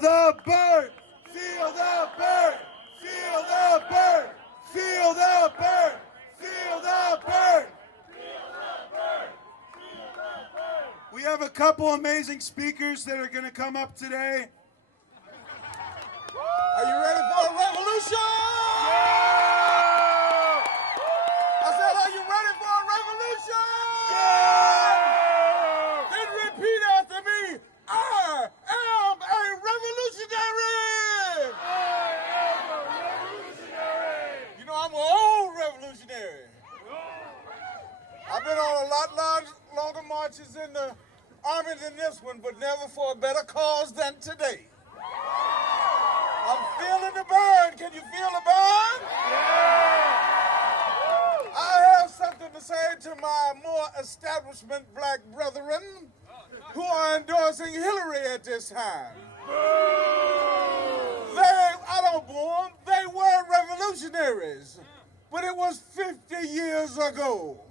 the burn! Feel the burn! Feel the burn! Feel the burn! Feel the burn! We have a couple amazing speakers that are going to come up today. Are you ready for a revolution? Yeah! I said, are you ready for a revolution? Yeah! Then repeat after me. I am a revolutionary. I am a revolutionary. You know, I'm an old revolutionary. I've been on a lot longer marches in the army than this one, but never for a better cause than today. I'm feeling the burn. Can you feel the burn? Yeah! I have something to say to my more establishment black brethren who are endorsing Hillary at this time. I don't boo them. They were revolutionaries, but it was 50 years ago.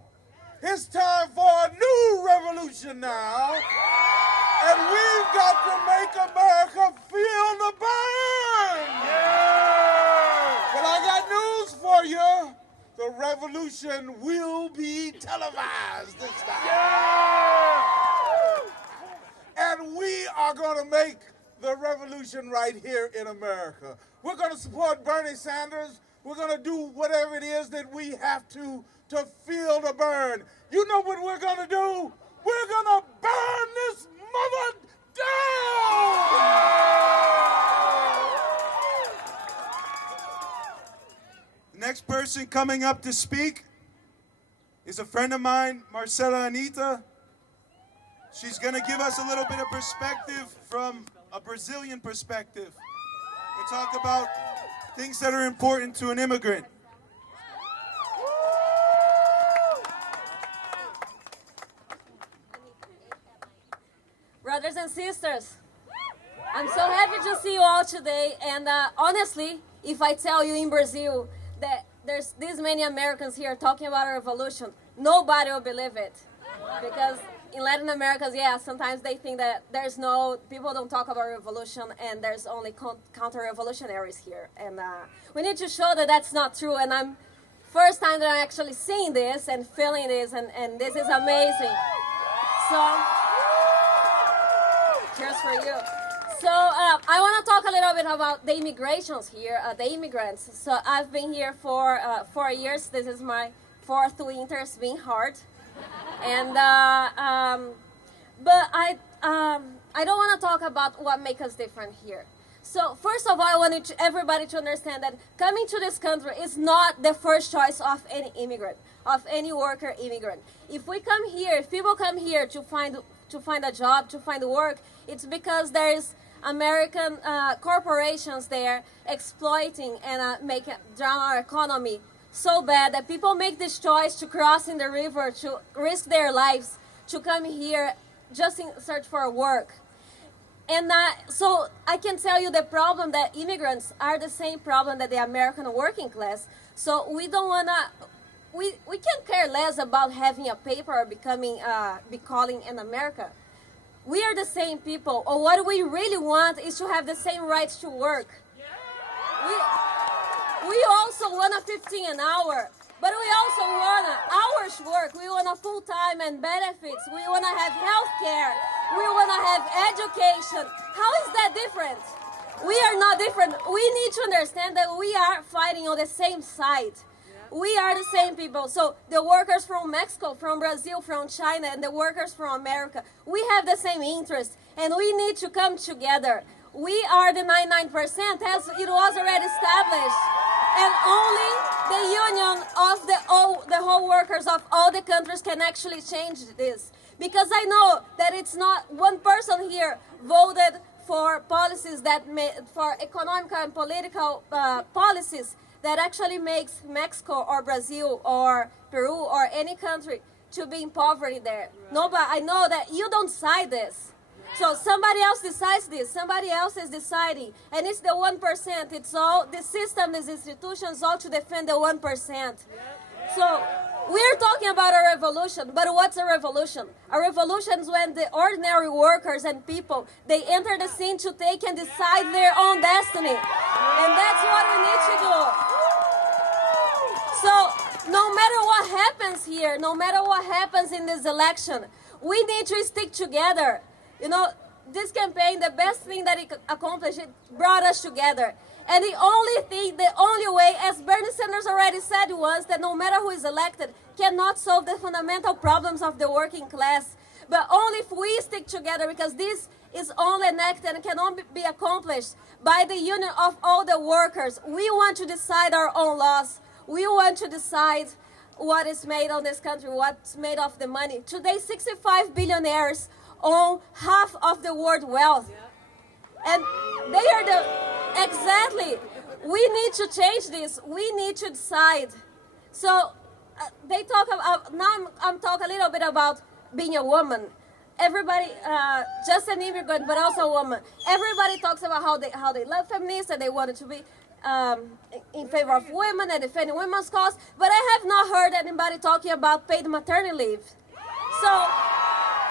It's time for a new revolution now, and we've got to make America feel the burn. Yeah! But I got news for you. The revolution will be televised this time. Yeah! And we are going to make the revolution right here in America. We're going to support Bernie Sanders. We're going to do whatever it is that we have to feel the burn. You know what we're going to do? We're going to burn this mother down! The next person coming up to speak is a friend of mine, Marcela Anita. She's going to give us a little bit of perspective from a Brazilian perspective. We'll talk about things that are important to an immigrant. Brothers and sisters, I'm so happy to see you all today. And honestly, if I tell you in Brazil that there's this many Americans here talking about a revolution, nobody will believe it. Because in Latin America, yeah, sometimes they think that people don't talk about revolution and there's only counter-revolutionaries here. And we need to show that that's not true. And first time that I'm actually seeing this and feeling this, and this is amazing. So, cheers for you. So I want to talk a little bit about the immigrations here, the immigrants. So I've been here for 4 years. This is my fourth winter. It's been hard. And but I don't want to talk about what makes us different here. So first of all, I wanted everybody to understand that coming to this country is not the first choice of any immigrant, of any worker immigrant. If people come here to find a job, to find work, it's because there's American corporations there exploiting and drown our economy so bad that people make this choice to cross in the river, to risk their lives, to come here just in search for work. And so I can tell you the problem that immigrants are the same problem that the American working class. So we don't wanna, we can't care less about having a paper or be calling in America. We are the same people, or what we really want is to have the same rights to work. We also want a 15 an hour, but we also want hours work. We want a full-time and benefits. We want to have health care. We want to have education. How is that different? We are not different. We need to understand that we are fighting on the same side. We are the same people. So the workers from Mexico, from Brazil, from China, and the workers from America, we have the same interest, and we need to come together. We are the 99%, as it was already established. And only the union of the whole workers of all the countries can actually change this. Because I know that it's not one person here voted for policies for economic and political policies that actually makes Mexico or Brazil or Peru or any country to be in poverty there. Nobody, I know that you don't decide this. So somebody else decides this, somebody else is deciding, and it's the 1%. It's all, the system, these institutions, all to defend the 1%. So We're talking about a revolution, but what's a revolution? A revolution is when the ordinary workers and people, they enter the scene to take and decide their own destiny. And that's what we need to do. So no matter what happens here, no matter what happens in this election, we need to stick together. You know, this campaign, the best thing that it accomplished, it brought us together. And the only way, as Bernie Sanders already said once, that no matter who is elected, cannot solve the fundamental problems of the working class. But only if we stick together, because this is only enacted and can only be accomplished by the union of all the workers. We want to decide our own laws. We want to decide what is made on this country, what's made of the money. Today, 65 billionaires own half of the world wealth. And they are exactly. We need to change this. We need to decide. So they talk about, now I'm talking a little bit about being a woman. Everybody, just an immigrant, but also a woman. Everybody talks about how they love feminists and they wanted to be in favor of women and defending women's cause. But I have not heard anybody talking about paid maternity leave. So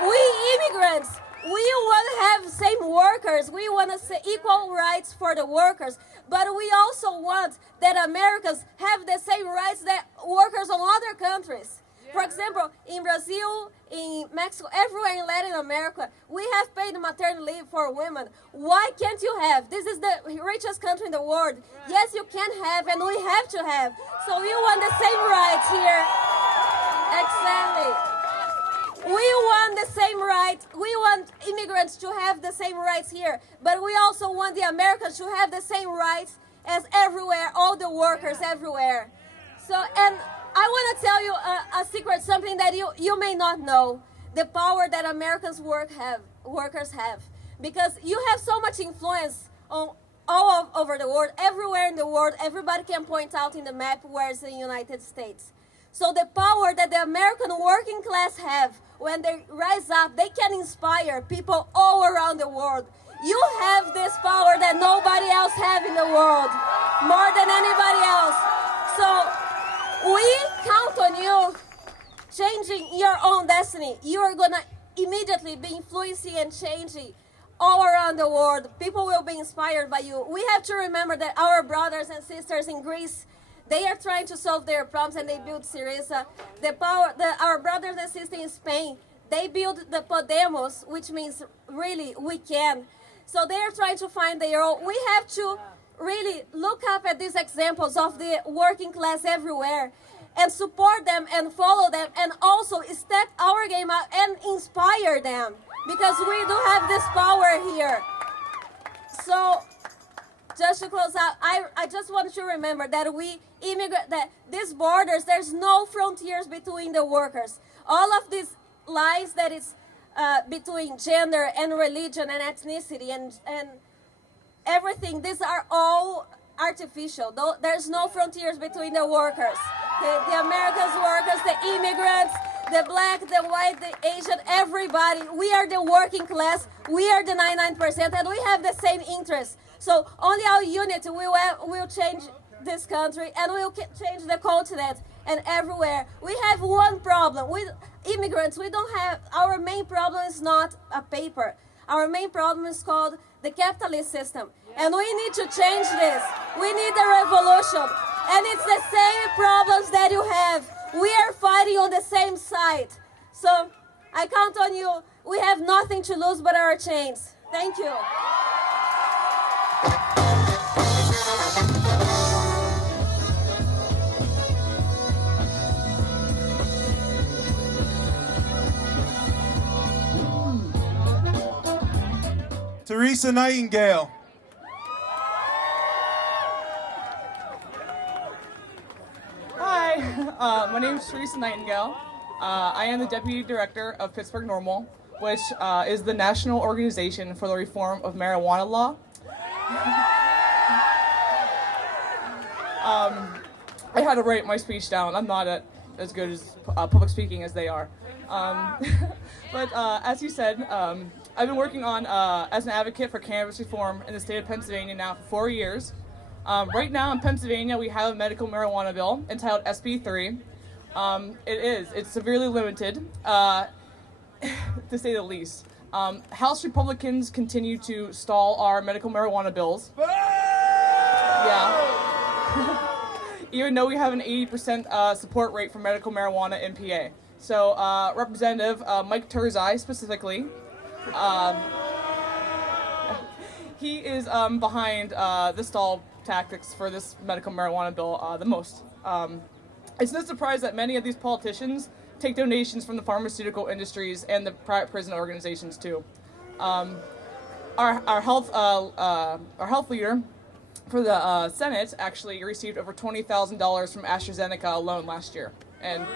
we immigrants, we want to have same workers. We want to see equal rights for the workers. But we also want that Americans have the same rights that workers on other countries. For example, in Brazil, in Mexico, everywhere in Latin America, we have paid maternity leave for women. Why can't you have? This is the richest country in the world. Yes, you can have, and we have to have. So we want the same rights here. Exactly. We want the same rights. We want immigrants to have the same rights here. But we also want the Americans to have the same rights as everywhere, all the workers everywhere. So, and I want to tell you a secret, something that you may not know, the power that Americans workers have. Because you have so much influence on all over the world, everywhere in the world, everybody can point out in the map where's the United States. So the power that the American working class have, when they rise up, they can inspire people all around the world. You have this power that nobody else have in the world, more than anybody else. So we count on you changing your own destiny. You are going to immediately be influencing and changing all around the world. People will be inspired by you. We have to remember that our brothers and sisters in Greece, they are trying to solve their problems, and they built Syriza. Our brothers and sisters in Spain, they built the Podemos, which means really we can. So they are trying to find their own. We have to really look up at these examples of the working class everywhere and support them and follow them, and also step our game up and inspire them, because we do have this power here. So just to close out, I just want you to remember that that these borders, there's no frontiers between the workers. All of these lies that is between gender and religion and ethnicity and everything, these are all artificial. There's no frontiers between the workers. The Americans workers, the immigrants, the black, the white, the Asian, everybody. We are the working class. We are the 99%, and we have the same interests. So only our unity will change this country, and will change the continent and everywhere. We have one problem. We immigrants, we don't have, our main problem is not a paper. Our main problem is called the capitalist system. And we need to change this. We need a revolution. And it's the same problems that you have. We are fighting on the same side. So I count on you. We have nothing to lose but our chains. Thank you. Teresa Nightingale. Hi, my name is Teresa Nightingale. I am the Deputy Director of Pittsburgh Normal, which is the national organization for the reform of marijuana law. I had to write my speech down. I'm not as good as public speaking as they are. But as you said, I've been working on as an advocate for cannabis reform in the state of Pennsylvania now for 4 years. Right now in Pennsylvania, we have a medical marijuana bill entitled SB 3, It is. It's severely limited, to say the least. House Republicans continue to stall our medical marijuana bills. Yeah. Even though we have an 80% support rate for medical marijuana in PA. So Representative Mike Turzai specifically, he is behind the stall tactics for this medical marijuana bill the most. It's no surprise that many of these politicians take donations from the pharmaceutical industries and the private prison organizations too. Our health leader for the Senate actually received over $20,000 from AstraZeneca alone last year, and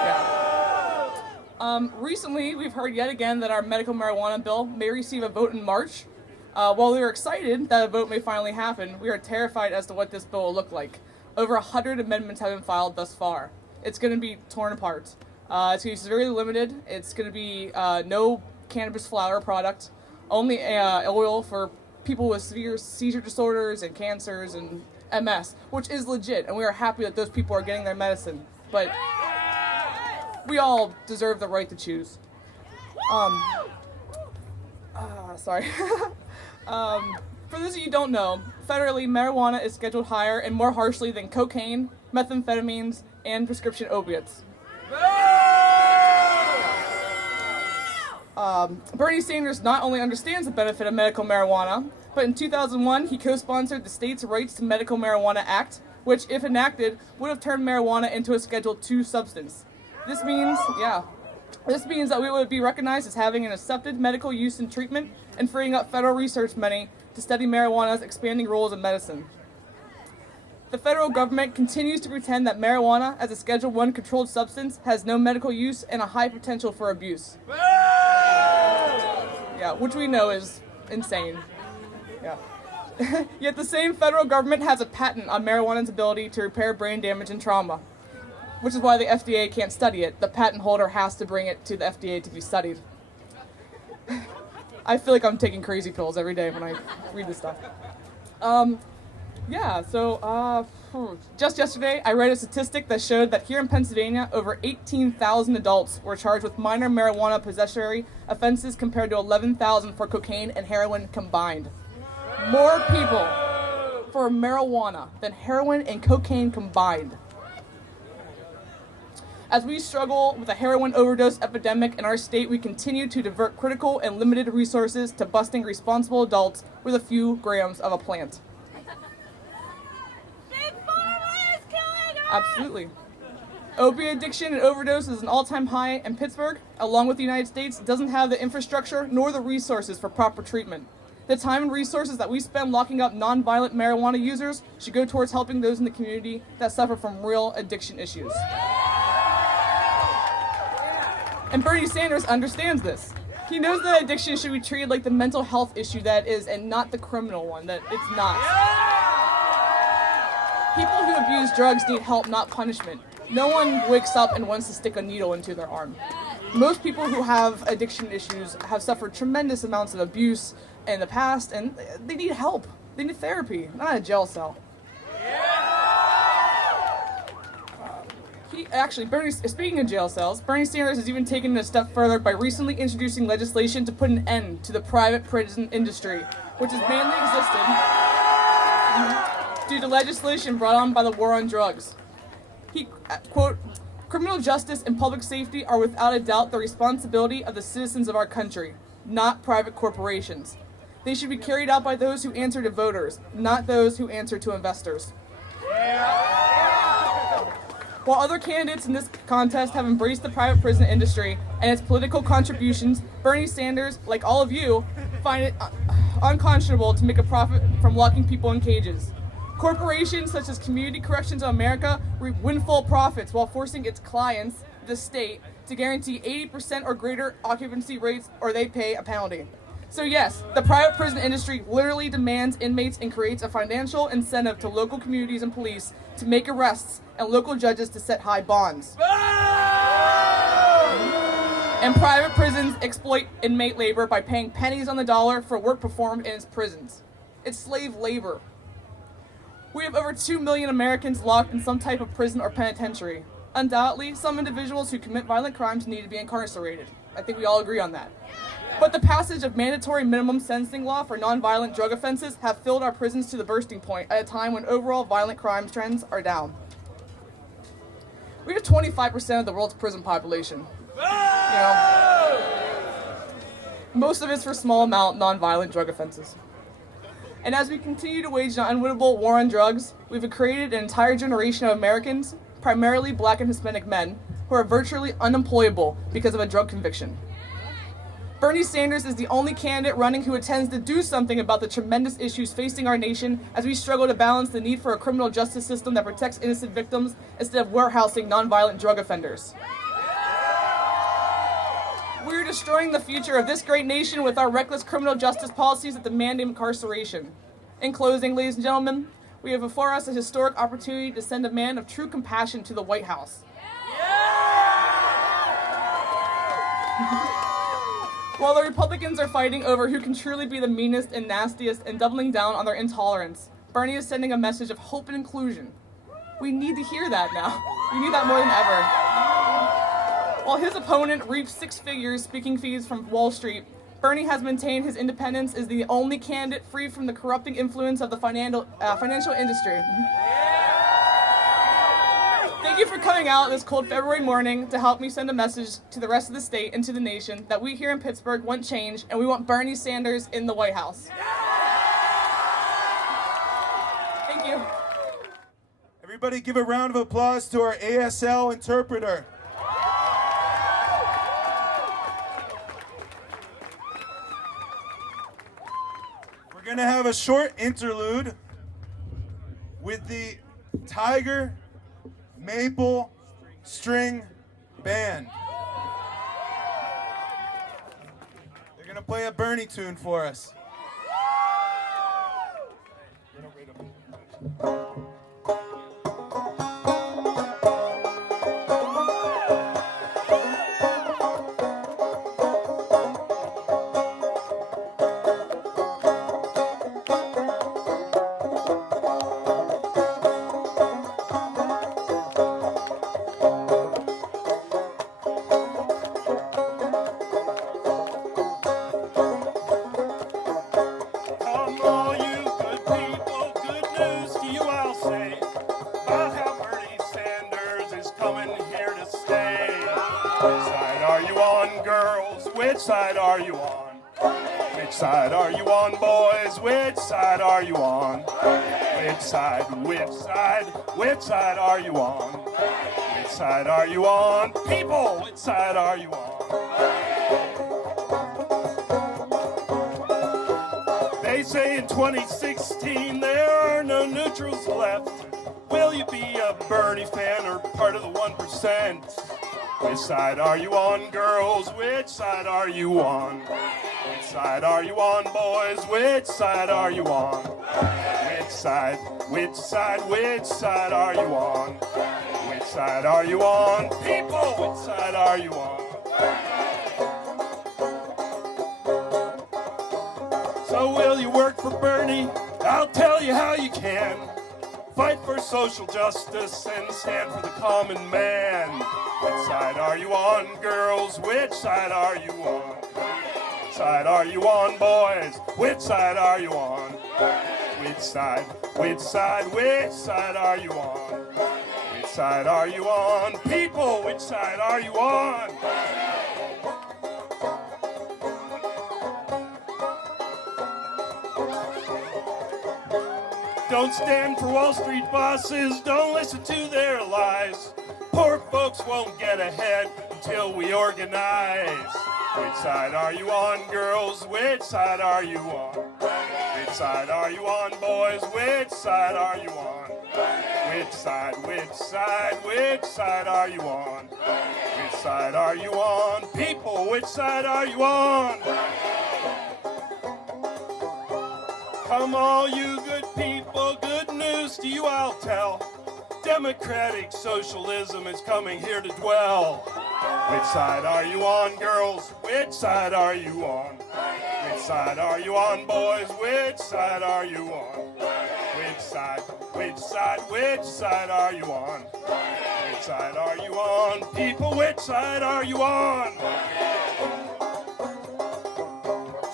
yeah. Recently, we've heard yet again that our medical marijuana bill may receive a vote in March. While we are excited that a vote may finally happen, we are terrified as to what this bill will look like. Over 100 amendments have been filed thus far. It's going to be torn apart. It's going to be severely limited. It's going to be no cannabis flower product, only oil for people with severe seizure disorders and cancers and MS, which is legit, and we are happy that those people are getting their medicine. But we all deserve the right to choose. Sorry. For those of you who don't know, federally, marijuana is scheduled higher and more harshly than cocaine, methamphetamines, and prescription opiates. Bernie Sanders not only understands the benefit of medical marijuana, but in 2001, he co-sponsored the States' Rights to Medical Marijuana Act, which, if enacted, would have turned marijuana into a Schedule II substance. This means that we would be recognized as having an accepted medical use and treatment and freeing up federal research money to study marijuana's expanding roles in medicine. The federal government continues to pretend that marijuana, as a Schedule I controlled substance, has no medical use and a high potential for abuse. Yeah, which we know is insane. Yeah. Yet the same federal government has a patent on marijuana's ability to repair brain damage and trauma, which is why the FDA can't study it. The patent holder has to bring it to the FDA to be studied. I feel like I'm taking crazy pills every day when I read this stuff. Just yesterday, I read a statistic that showed that here in Pennsylvania, over 18,000 adults were charged with minor marijuana possessory offenses compared to 11,000 for cocaine and heroin combined. More people for marijuana than heroin and cocaine combined. As we struggle with a heroin overdose epidemic in our state, we continue to divert critical and limited resources to busting responsible adults with a few grams of a plant. Big Pharma is killing us! Absolutely. Opioid addiction and overdose is an all-time high, and Pittsburgh, along with the United States, doesn't have the infrastructure nor the resources for proper treatment. The time and resources that we spend locking up non-violent marijuana users should go towards helping those in the community that suffer from real addiction issues. And Bernie Sanders understands this. He knows that addiction should be treated like the mental health issue that it is and not the criminal one that it's not. People who abuse drugs need help, not punishment. No one wakes up and wants to stick a needle into their arm. Most people who have addiction issues have suffered tremendous amounts of abuse in the past, and they need help. They need therapy, not a jail cell. Speaking of jail cells, Bernie Sanders has even taken it a step further by recently introducing legislation to put an end to the private prison industry, which has mainly existed due to legislation brought on by the war on drugs. He, quote, "Criminal justice and public safety are without a doubt the responsibility of the citizens of our country, not private corporations. They should be carried out by those who answer to voters, not those who answer to investors." While other candidates in this contest have embraced the private prison industry and its political contributions, Bernie Sanders, like all of you, find it unconscionable to make a profit from locking people in cages. Corporations such as Community Corrections of America reap windfall profits while forcing its clients, the state, to guarantee 80% or greater occupancy rates or they pay a penalty. So yes, the private prison industry literally demands inmates and creates a financial incentive to local communities and police to make arrests and local judges to set high bonds. And private prisons exploit inmate labor by paying pennies on the dollar for work performed in its prisons. It's slave labor. We have over 2 million Americans locked in some type of prison or penitentiary. Undoubtedly, some individuals who commit violent crimes need to be incarcerated. I think we all agree on that. But the passage of mandatory minimum sentencing law for nonviolent drug offenses have filled our prisons to the bursting point at a time when overall violent crime trends are down. We have 25% of the world's prison population. Most of it's for small amount nonviolent drug offenses. And as we continue to wage an unwinnable war on drugs, we've created an entire generation of Americans, primarily Black and Hispanic men, who are virtually unemployable because of a drug conviction. Bernie Sanders is the only candidate running who intends to do something about the tremendous issues facing our nation as we struggle to balance the need for a criminal justice system that protects innocent victims instead of warehousing nonviolent drug offenders. We're destroying the future of this great nation with our reckless criminal justice policies that demand incarceration. In closing, ladies and gentlemen, we have before us a historic opportunity to send a man of true compassion to the White House. While the Republicans are fighting over who can truly be the meanest and nastiest and doubling down on their intolerance, Bernie is sending a message of hope and inclusion. We need to hear that now. We need that more than ever. While his opponent reaps six figures speaking fees from Wall Street, Bernie has maintained his independence as the only candidate free from the corrupting influence of the financial industry. Thank you for coming out this cold February morning to help me send a message to the rest of the state and to the nation that we here in Pittsburgh want change and we want Bernie Sanders in the White House. Thank you. Everybody give a round of applause to our ASL interpreter. We're going to have a short interlude with the Tiger Maple String Band. They're going to play a Bernie tune for us. Which side are you on? Which side are you on, boys? Which side are you on? Which side, which side, which side are you on? Which side are you on? People, which side are you on? They say in 2016 there are no neutrals left. Will you be a Bernie fan or part of the 1%? Which side are you on, girls? Which side are you on? Which side are you on, boys? Which side are you on? Which side, which side, which side are you on? Which side are you on? People, which side are you on? So will you work for Bernie? I'll tell you how you can. Fight for social justice and stand for the common man. Which side are you on, girls? Which side are you on? Which side are you on, boys? Which side are you on? Which side, which side, which side are you on? Which side are you on? People, which side are you on? Don't stand for Wall Street bosses, don't listen to their lies. Poor folks won't get ahead until we organize. Which side are you on, girls? Which side are you on? Which side are you on, boys? Which side are you on? Which side, which side, which side are you on? Which side are you on? People, which side are you on? Come all you good people, good news to you I'll tell. Democratic socialism is coming here to dwell. Which side are you on, girls? Which side are you on? Which side are you on, boys? Which side are you on? Which side, which side, which side are you on? Which Which side are you on? People, which side are you on?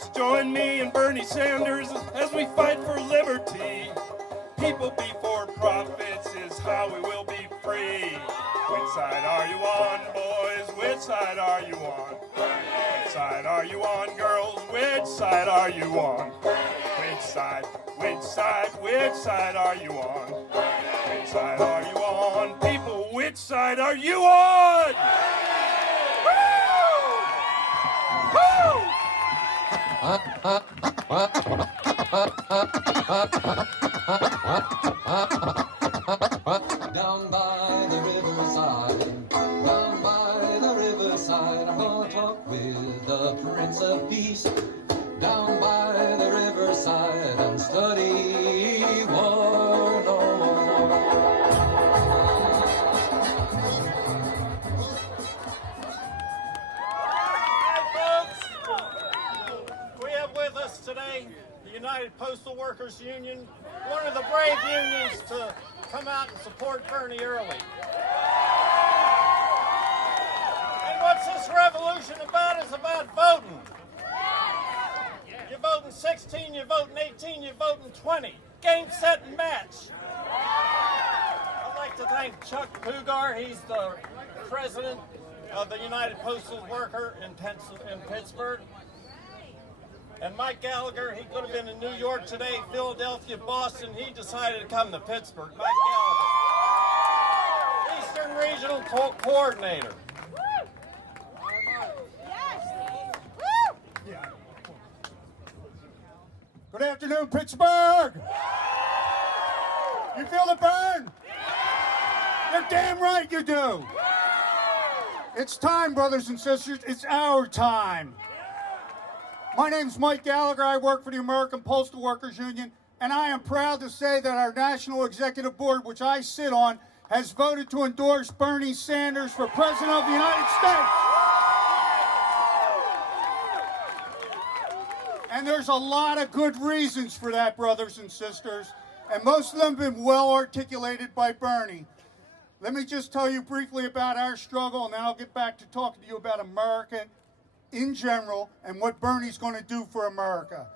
So join me and Bernie Sanders as we fight for liberty. People before profits is how we will be free. Which side are you on, boys? Which side are you on? Which side are you on, girls? Which side are you on? Which side? Which side? Which side are you on? Which side are you on? People, which side are you on? Down by the riverside, down by the riverside, I'm gonna talk with the Prince of Peace. Down by the riverside and study war no more. Hi, folks. We have with us today the United Postal Workers Union, one of the brave unions to come out and support Bernie early. And what's this revolution about? It's about voting. You're voting 16, you're voting 18, you're voting 20. Game, set, and match. I'd like to thank Chuck Pugar. He's the president of the United Postal Worker in Pittsburgh. And Mike Gallagher, he could have been in New York today, Philadelphia, Boston. He decided to come to Pittsburgh. Mike Gallagher, Eastern Regional Coordinator. Good afternoon, Pittsburgh! You feel the burn? You're damn right you do! It's time, brothers and sisters. It's our time. My name's Mike Gallagher. I work for the American Postal Workers Union, and I am proud to say that our National Executive Board, which I sit on, has voted to endorse Bernie Sanders for President of the United States. And there's a lot of good reasons for that, brothers and sisters, and most of them have been well articulated by Bernie. Let me just tell you briefly about our struggle, and then I'll get back to talking to you about America in general and what Bernie's going to do for America.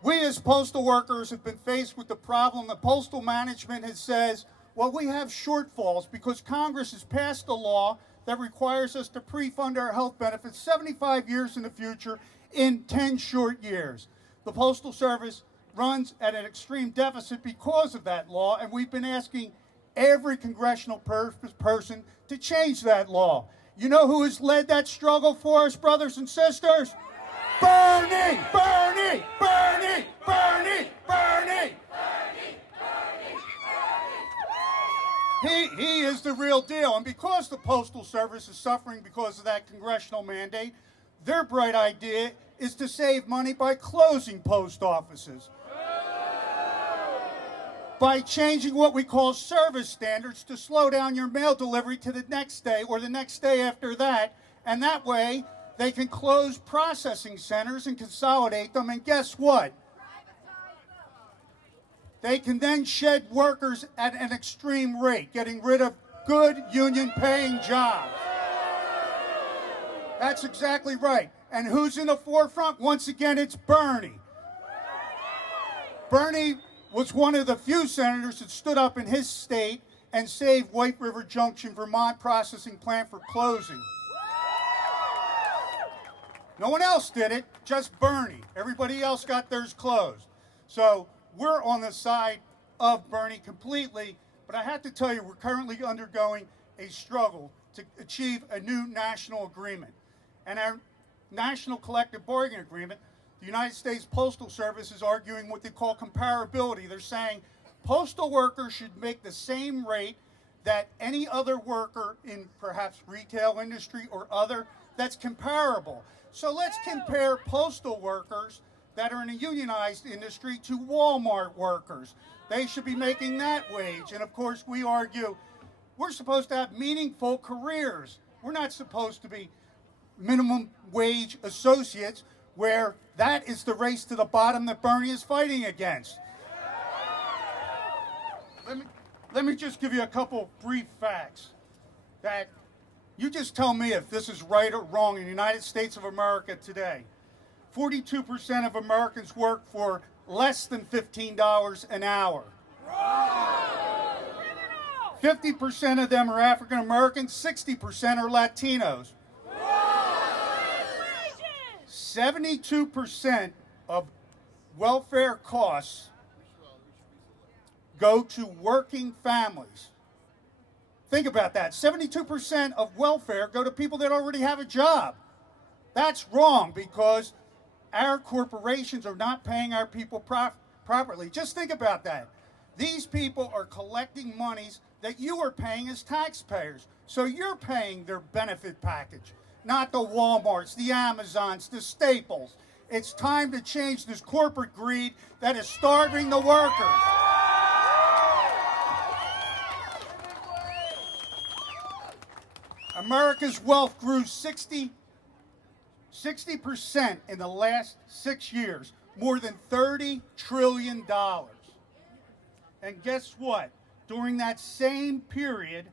We as postal workers have been faced with the problem that postal management has says, well, we have shortfalls because Congress has passed a law that requires us to pre-fund our health benefits 75 years in the future in 10 short years. The Postal Service runs at an extreme deficit because of that law, and we've been asking every congressional person to change that law. You know who has led that struggle for us, brothers and sisters? Bernie! Bernie! Bernie! Bernie! Bernie! He is the real deal. And because the Postal Service is suffering because of that congressional mandate, their bright idea is to save money by closing post offices. By changing what we call service standards to slow down your mail delivery to the next day or the next day after that. And that way, they can close processing centers and consolidate them. And guess what? They can then shed workers at an extreme rate, getting rid of good union-paying jobs. That's exactly right. And who's in the forefront? Once again, it's Bernie. Bernie was one of the few senators that stood up in his state and saved White River Junction, Vermont processing plant for closing. No one else did it, just Bernie. Everybody else got theirs closed. So we're on the side of Bernie completely, but I have to tell you, we're currently undergoing a struggle to achieve a new national agreement. And our national collective bargaining agreement, the United States Postal Service is arguing what they call comparability. They're saying postal workers should make the same rate that any other worker in perhaps retail industry or other that's comparable. So let's compare postal workers that are in a unionized industry to Walmart workers. They should be making that wage. And of course, we argue we're supposed to have meaningful careers. We're not supposed to be minimum wage associates where that is the race to the bottom that Bernie is fighting against. let me just give you a couple brief facts that you just tell me if this is right or wrong in the United States of America today. 42% of Americans work for less than $15 an hour. 50% of them are African Americans, 60% are Latinos. 72% of welfare costs go to working families. Think about that. 72% of welfare go to people that already have a job. That's wrong because our corporations are not paying our people properly. Just think about that. These people are collecting monies that you are paying as taxpayers. So you're paying their benefit package, not the Walmarts, the Amazons, the Staples. It's time to change this corporate greed that is starving the workers. America's wealth grew 60% in the last 6 years, more than $30 trillion. And guess what? During that same period,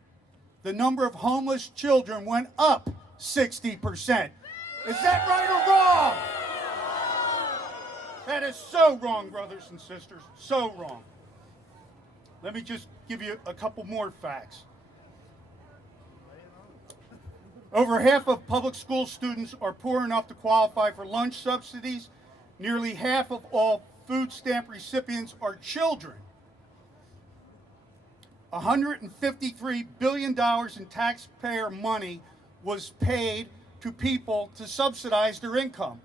the number of homeless children went up 60%. Is that right or wrong? That is so wrong, brothers and sisters, so wrong. Let me just give you a couple more facts. Over half of public school students are poor enough to qualify for lunch subsidies. Nearly half of all food stamp recipients are children. $153 billion in taxpayer money was paid to people to subsidize their income.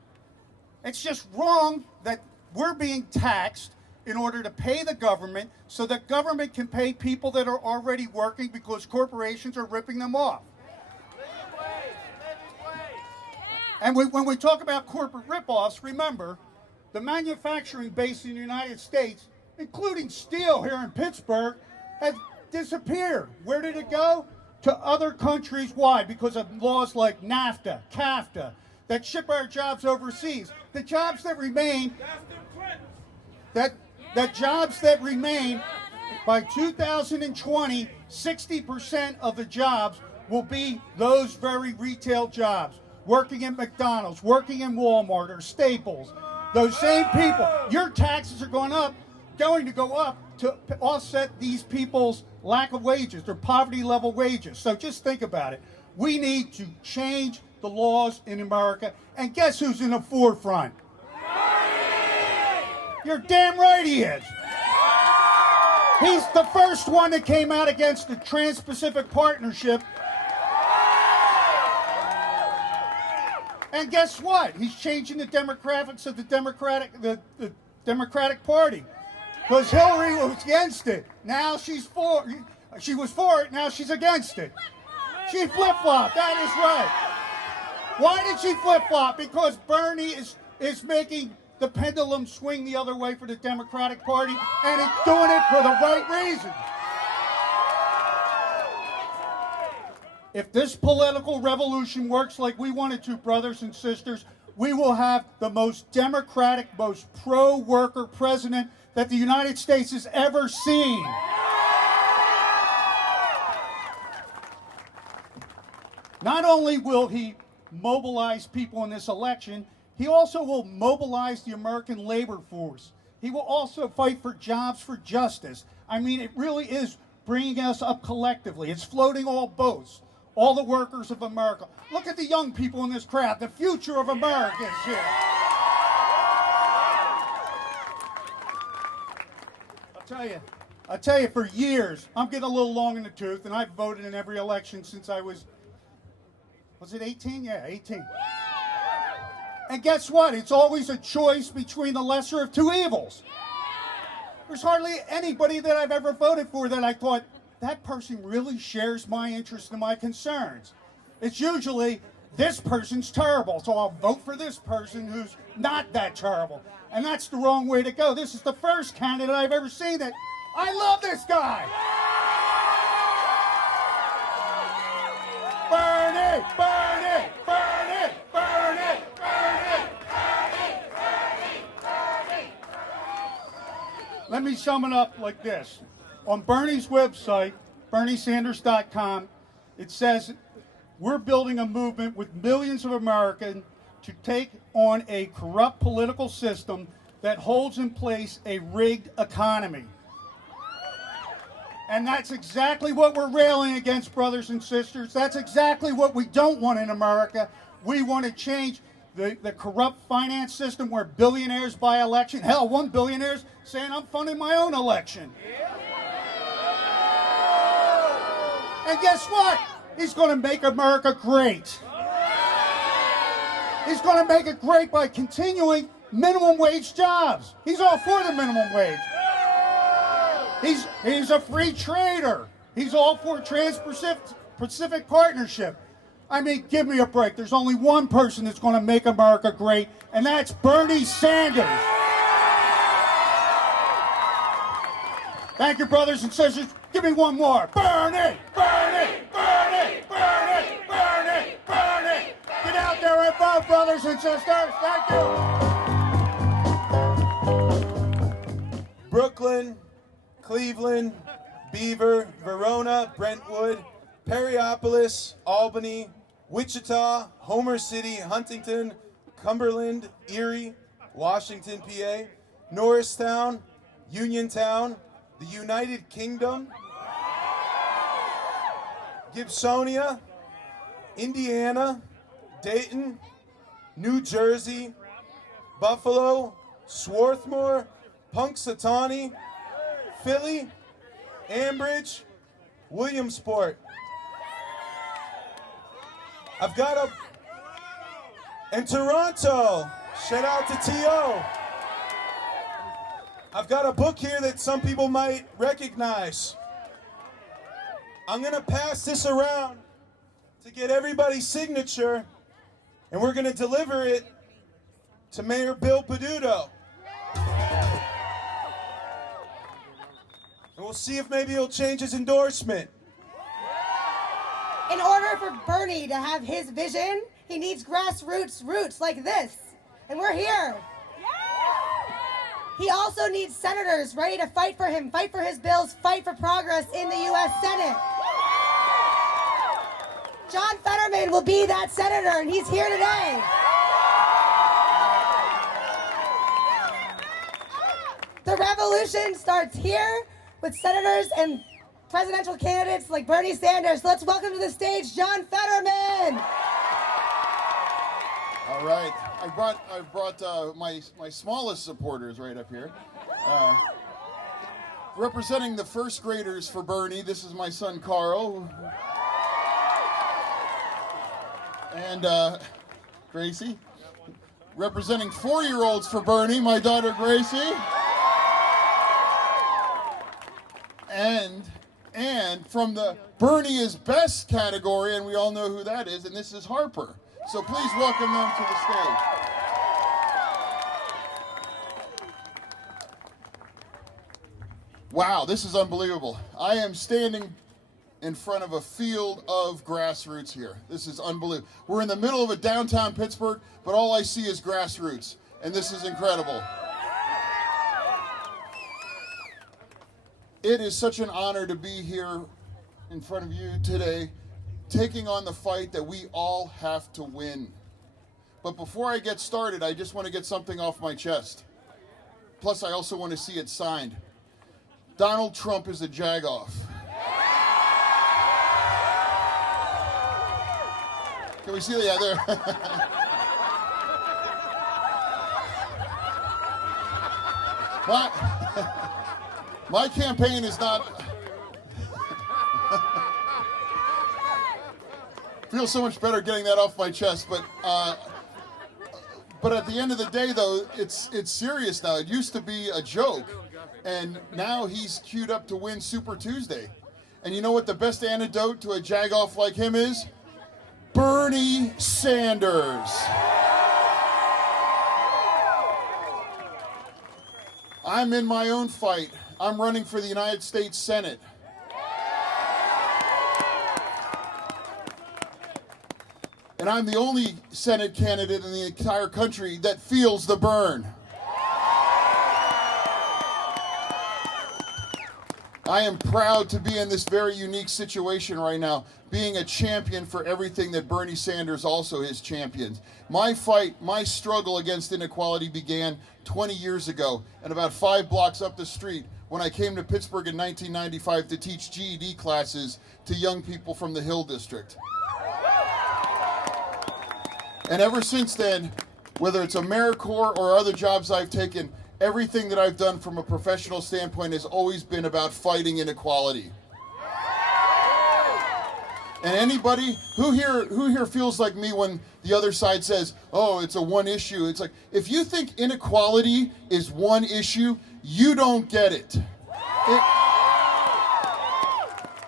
It's just wrong that we're being taxed in order to pay the government so that government can pay people that are already working because corporations are ripping them off. And when we talk about corporate ripoffs, remember, the manufacturing base in the United States, including steel here in Pittsburgh, has disappeared. Where did it go? To other countries. Why? Because of laws like NAFTA, CAFTA, that ship our jobs overseas. The jobs that remain, that jobs that remain, by 2020, 60% of the jobs will be those very retail jobs. Working at McDonald's, working in Walmart or Staples. Those same people, your taxes are going to go up to offset these people's lack of wages, their poverty level wages. So just think about it. We need to change the laws in America. And guess who's in the forefront? You're damn right he is. He's the first one that came out against the Trans-Pacific Partnership. And guess what? He's changing the demographics of the Democratic Party. Because Hillary was against it. Now she was for it, now she's against it. She flip-flopped, that is right. Why did she flip-flop? Because Bernie is making the pendulum swing the other way for the Democratic Party, and it's doing it for the right reason. If this political revolution works like we want it to, brothers and sisters, we will have the most democratic, most pro-worker president that the United States has ever seen. Not only will he mobilize people in this election, he also will mobilize the American labor force. He will also fight for jobs, for justice. I mean, it really is bringing us up collectively. It's floating all boats. All the workers of America. Look at the young people in this crowd. The future of America is here. I'll tell you, for years, I'm getting a little long in the tooth, and I've voted in every election since I was it 18? Yeah, 18. And guess what? It's always a choice between the lesser of two evils. There's hardly anybody that I've ever voted for that I thought, that person really shares my interests and my concerns. It's usually, this person's terrible, so I'll vote for this person who's not that terrible. And that's the wrong way to go. This is the first candidate I've ever seen that, I love this guy. Burn it, burn it, burn it, burn it, burn it, burn it, burn it, burn it. Let me sum it up like this. On Bernie's website, berniesanders.com, it says we're building a movement with millions of Americans to take on a corrupt political system that holds in place a rigged economy. And that's exactly what we're railing against, brothers and sisters. That's exactly what we don't want in America. We want to change the corrupt finance system where billionaires buy election. Hell, one billionaire's saying I'm funding my own election. And guess what? He's going to make America great. He's going to make it great by continuing minimum wage jobs. He's all for the minimum wage. He's a free trader. He's all for Trans-Pacific Partnership. I mean, give me a break. There's only one person that's going to make America great, and that's Bernie Sanders. Thank you, brothers and sisters. Give me one more. Bernie, Bernie, Bernie, Bernie, Bernie, Bernie. Get out there and vote, brothers and sisters. Thank you. Brooklyn, Cleveland, Beaver, Verona, Brentwood, Perryopolis, Albany, Wichita, Homer City, Huntington, Cumberland, Erie, Washington, PA, Norristown, Uniontown, the United Kingdom, Gibsonia, Indiana, Dayton, New Jersey, Buffalo, Swarthmore, Punxsutawney, Philly, Ambridge, Williamsport. And Toronto. Shout out to T.O. I've got a book here that some people might recognize. I'm going to pass this around to get everybody's signature, and we're going to deliver it to Mayor Bill Peduto. And we'll see if maybe he'll change his endorsement. In order for Bernie to have his vision, he needs grassroots roots like this. And we're here. He also needs senators ready to fight for him, fight for his bills, fight for progress in the U.S. Senate. John Fetterman will be that senator, and he's here today. The revolution starts here with senators and presidential candidates like Bernie Sanders. So let's welcome to the stage John Fetterman. All right, I brought my smallest supporters right up here. Representing the first graders for Bernie, this is my son Carl. And Gracie. Representing 4-year-olds for Bernie, my daughter Gracie. And from the Bernie is best category, and we all know who that is, and this is Harper. So please welcome them to the stage. Wow, this is unbelievable. I am standing in front of a field of grassroots here. This is unbelievable. We're in the middle of a downtown Pittsburgh, but all I see is grassroots, and this is incredible. It is such an honor to be here in front of you today, taking on the fight that we all have to win. But before I get started, I just want to get something off my chest. Plus, I also want to see it signed. Donald Trump is a jagoff. Can we see that? Yeah, there. My campaign is not... Feels so much better getting that off my chest, but at the end of the day, though, it's serious now. It used to be a joke, and now he's queued up to win Super Tuesday. And you know what the best antidote to a jagoff like him is? Bernie Sanders. I'm in my own fight. I'm running for the United States Senate. And I'm the only Senate candidate in the entire country that feels the burn. I am proud to be in this very unique situation right now, being a champion for everything that Bernie Sanders also has championed. My fight, my struggle against inequality began 20 years ago, and about 5 blocks up the street when I came to Pittsburgh in 1995 to teach GED classes to young people from the Hill District. And ever since then, whether it's AmeriCorps or other jobs I've taken, everything that I've done from a professional standpoint has always been about fighting inequality. And anybody who here feels like me when the other side says, oh, it's a one issue. It's like, if you think inequality is one issue, you don't get it.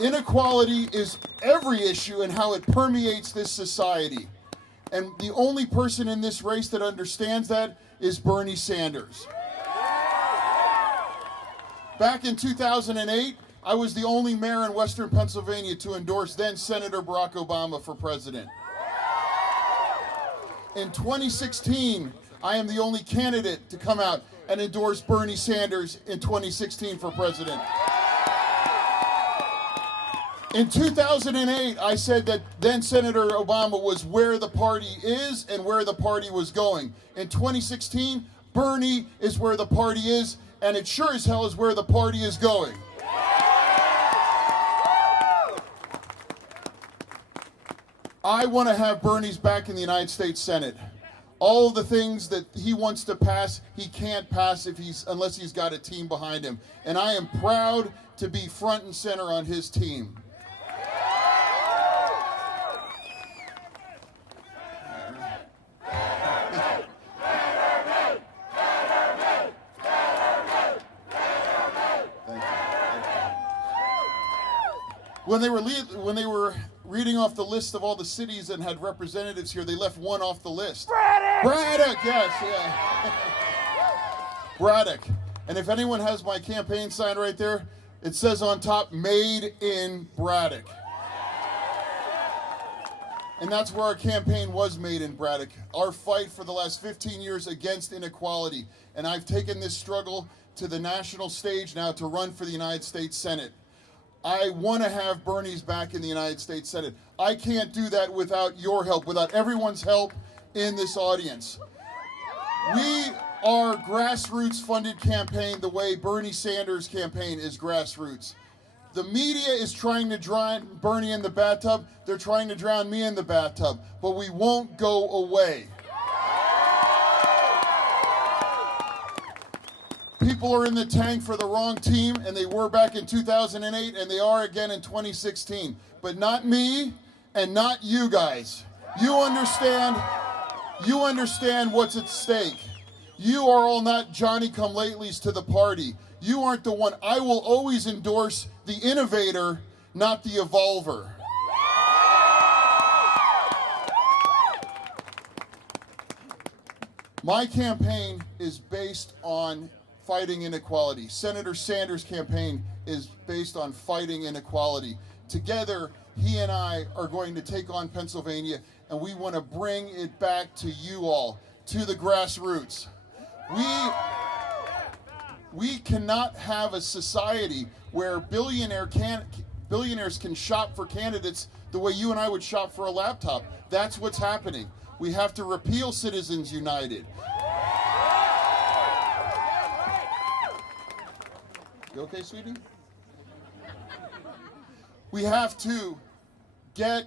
Inequality is every issue and how it permeates this society. And the only person in this race that understands that is Bernie Sanders. Back in 2008, I was the only mayor in Western Pennsylvania to endorse then Senator Barack Obama for president. In 2016, I am the only candidate to come out and endorse Bernie Sanders in 2016 for president. In 2008, I said that then Senator Obama was where the party is and where the party was going. In 2016, Bernie is where the party is, and it sure as hell is where the party is going. I want to have Bernie's back in the United States Senate. All of the things that he wants to pass, he can't pass unless he's got a team behind him. And I am proud to be front and center on his team. When they were reading off the list of all the cities that had representatives here, they left one off the list. Braddock, yes, yeah. Braddock. And if anyone has my campaign sign right there, it says on top, Made in Braddock. And that's where our campaign was made in Braddock. Our fight for the last 15 years against inequality. And I've taken this struggle to the national stage now to run for the United States Senate. I want to have Bernie's back in the United States Senate. I can't do that without your help, without everyone's help in this audience. We are a grassroots funded campaign the way Bernie Sanders' campaign is grassroots. The media is trying to drown Bernie in the bathtub. They're trying to drown me in the bathtub, but we won't go away. People are in the tank for the wrong team, and they were back in 2008, and they are again in 2016. But not me, and not you guys. You understand what's at stake. You are all not Johnny-come-latelys to the party. You aren't the one. I will always endorse the innovator, not the evolver. My campaign is based on fighting inequality. Senator Sanders' campaign is based on fighting inequality. Together, he and I are going to take on Pennsylvania, and we want to bring it back to you all, to the grassroots. We cannot have a society where billionaires can shop for candidates the way you and I would shop for a laptop. That's what's happening. We have to repeal Citizens United. You okay, sweetie? We have to get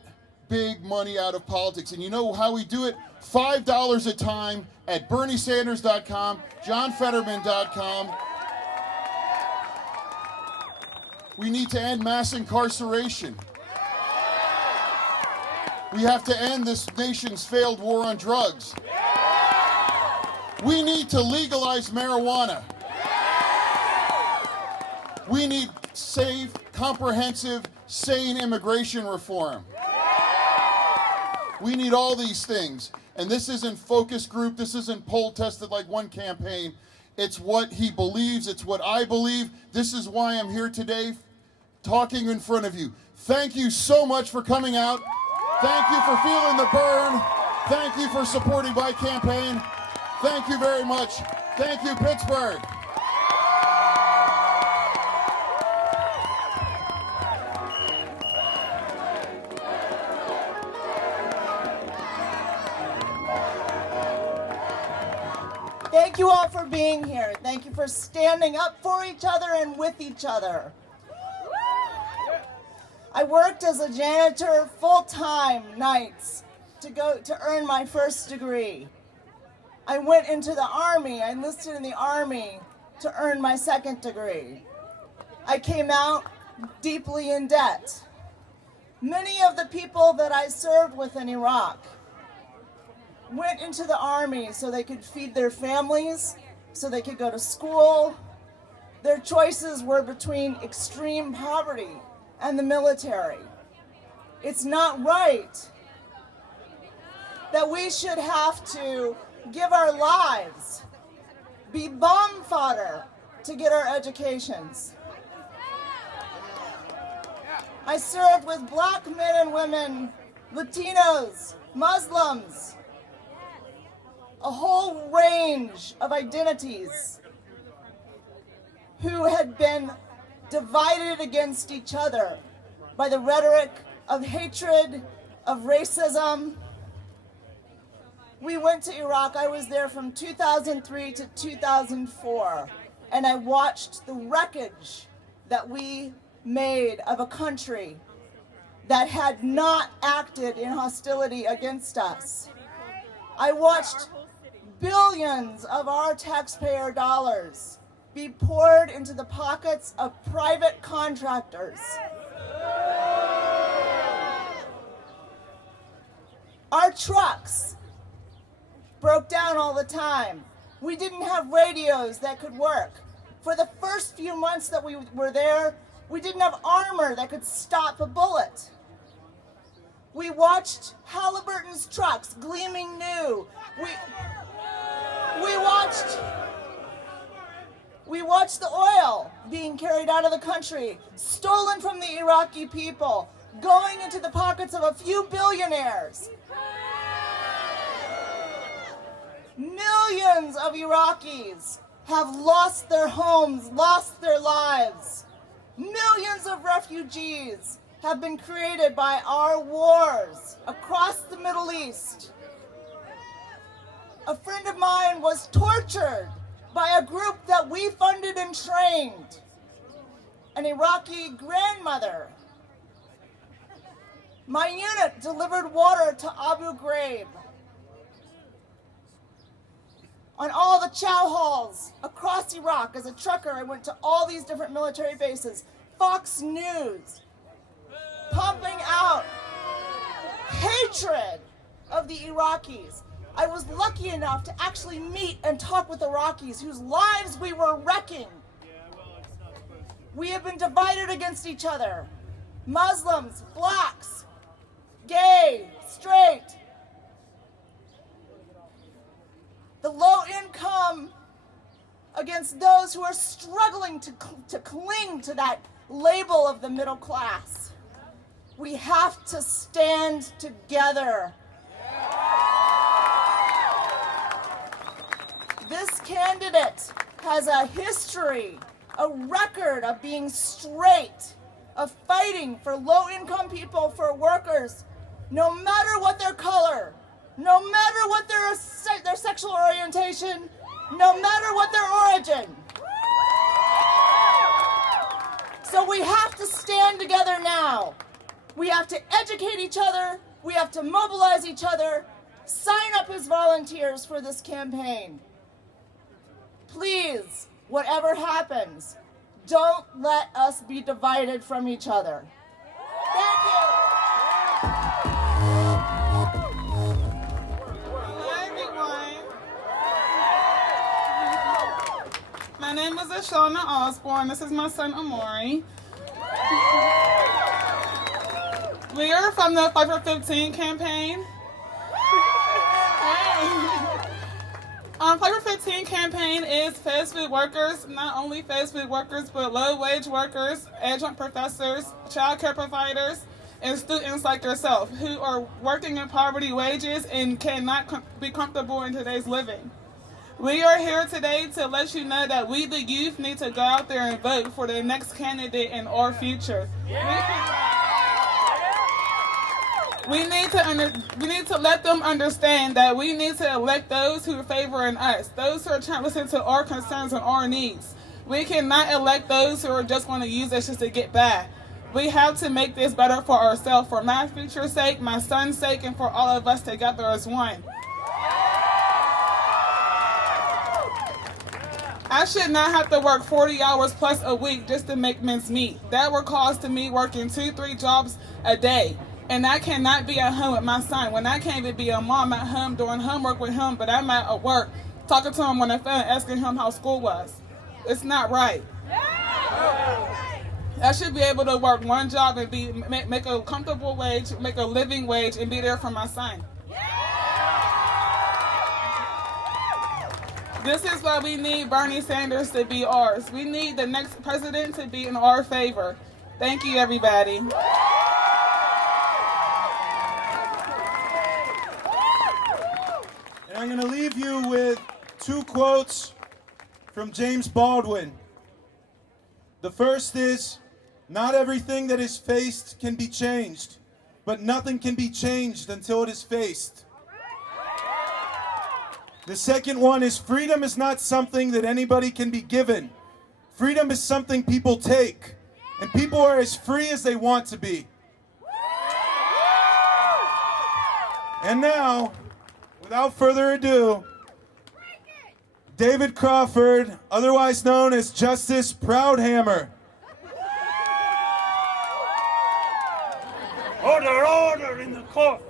big money out of politics. And you know how we do it? $5 a time at BernieSanders.com, JohnFetterman.com. We need to end mass incarceration. We have to end this nation's failed war on drugs. We need to legalize marijuana. We need safe, comprehensive, sane immigration reform. We need all these things. And this isn't focus group. This isn't poll tested like one campaign. It's what he believes. It's what I believe. This is why I'm here today talking in front of you. Thank you so much for coming out. Thank you for feeling the burn. Thank you for supporting my campaign. Thank you very much. Thank you, Pittsburgh. you all for being here. Thank you for standing up for each other and with each other. I worked as a janitor full-time nights to earn my first degree. I went into the Army. I enlisted in the Army to earn my second degree. I came out deeply in debt. Many of the people that I served with in Iraq went into the Army so they could feed their families, so they could go to school. Their choices were between extreme poverty and the military. It's not right that we should have to give our lives, be bomb fodder to get our educations. I served with black men and women, Latinos, Muslims, a whole range of identities who had been divided against each other by the rhetoric of hatred, of racism. We went to Iraq. I was there from 2003 to 2004, and I watched the wreckage that we made of a country that had not acted in hostility against us. I watched billions of our taxpayer dollars be poured into the pockets of private contractors. Our trucks broke down all the time. We didn't have radios that could work. For the first few months that we were there, we didn't have armor that could stop a bullet. We watched Halliburton's trucks gleaming new. We watched the oil being carried out of the country, stolen from the Iraqi people, going into the pockets of a few billionaires. Millions of Iraqis have lost their homes, lost their lives. Millions of refugees have been created by our wars across the Middle East. A friend of mine was tortured by a group that we funded and trained, an Iraqi grandmother. My unit delivered water to Abu Ghraib. On all the chow halls across Iraq, as a trucker, I went to all these different military bases. Fox News, pumping out hatred of the Iraqis. I was lucky enough to actually meet and talk with Iraqis whose lives we were wrecking. We have been divided against each other. Muslims, blacks, gay, straight. The low income against those who are struggling to cling to that label of the middle class. We have to stand together. This candidate has a history, a record of being straight, of fighting for low-income people, for workers, no matter what their color, no matter what their sexual orientation, no matter what their origin. So we have to stand together now. We have to educate each other. We have to mobilize each other. Sign up as volunteers for this campaign. Please, whatever happens, don't let us be divided from each other. Thank you. My name is Ashana Osborne. This is my son Amori. We are from the 5 for 15 campaign. 5 for 15 campaign is fast food workers, not only fast food workers, but low-wage workers, adjunct professors, child care providers, and students like yourself who are working in poverty wages and cannot be comfortable in today's living. We are here today to let you know that we, the youth, need to go out there and vote for the next candidate in our future. We need to let them understand that we need to elect those who are favoring us, those who are trying to listen to our concerns and our needs. We cannot elect those who are just going to use us just to get by. We have to make this better for ourselves, for my future's sake, my son's sake, and for all of us together as one. I should not have to work 40 hours plus a week just to make ends meet. That would cost me working 2-3 jobs a day. And I cannot be at home with my son when I can't even be a mom at home doing homework with him, but I'm at work talking to him on the phone, asking him how school was. It's not right. I should be able to work one job and make a comfortable wage, make a living wage, and be there for my son. This is why we need Bernie Sanders to be ours. We need the next president to be in our favor. Thank you, everybody. And I'm going to leave you with 2 quotes from James Baldwin. The first is, "Not everything that is faced can be changed, but nothing can be changed until it is faced." The second one is, "Freedom is not something that anybody can be given. Freedom is something people take, and people are as free as they want to be." And now, without further ado, David Crawford, otherwise known as Justice Proudhammer. Order, order in the court.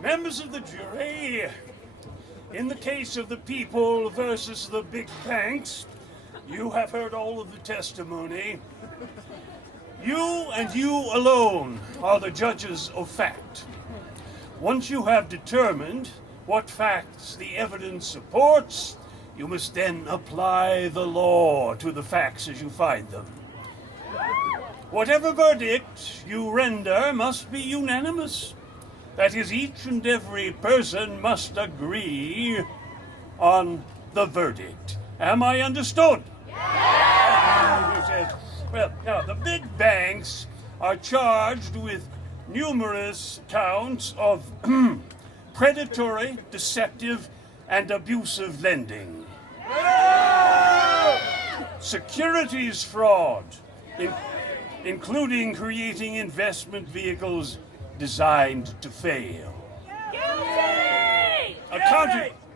Members of the jury, in the case of the people versus the big banks, you have heard all of the testimony. You and you alone are the judges of fact. Once you have determined what facts the evidence supports, you must then apply the law to the facts as you find them. Whatever verdict you render must be unanimous. That is, each and every person must agree on the verdict. Am I understood? Yes. Well, now, the big banks are charged with numerous counts of predatory, deceptive, and abusive lending. Securities fraud, including creating investment vehicles designed to fail. Guilty!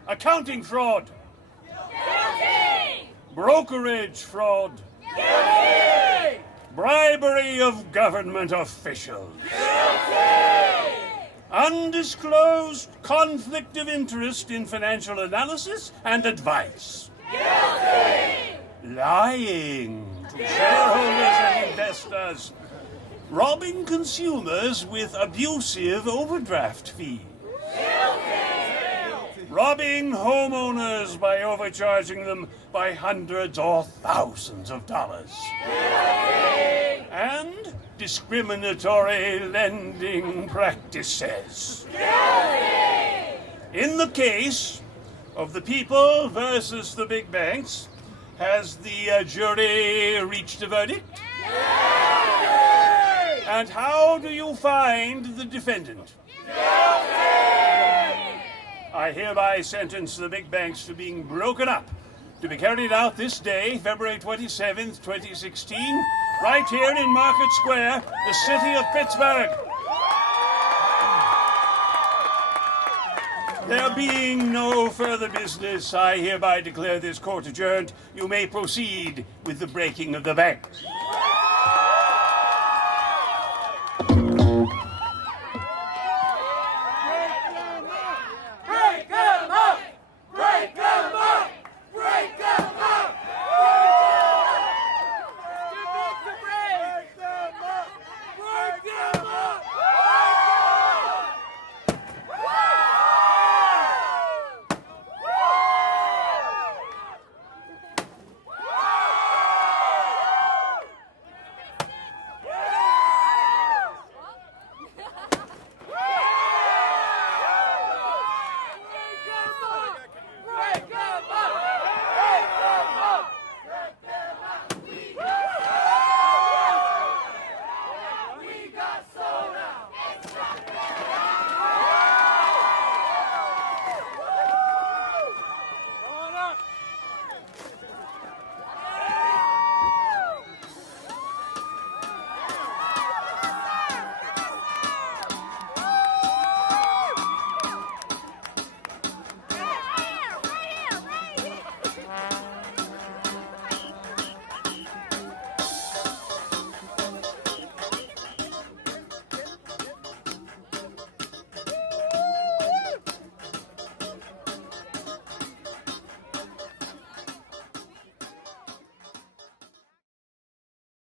Accounting fraud. Guilty! Brokerage fraud. Guilty! Bribery of government officials. Guilty! Undisclosed conflict of interest in financial analysis and advice. Guilty! Lying to shareholders and investors. Robbing consumers with abusive overdraft fees. Guilty! Robbing homeowners by overcharging them by hundreds or thousands of dollars. Guilty! And discriminatory lending practices. Guilty! In the case of the people versus the big banks, has the jury reached a verdict? Guilty! And how do you find the defendant? Guilty! I hereby sentence the big banks to being broken up, to be carried out this day, February 27th, 2016, right here in Market Square, the city of Pittsburgh. There being no further business, I hereby declare this court adjourned. You may proceed with the breaking of the banks.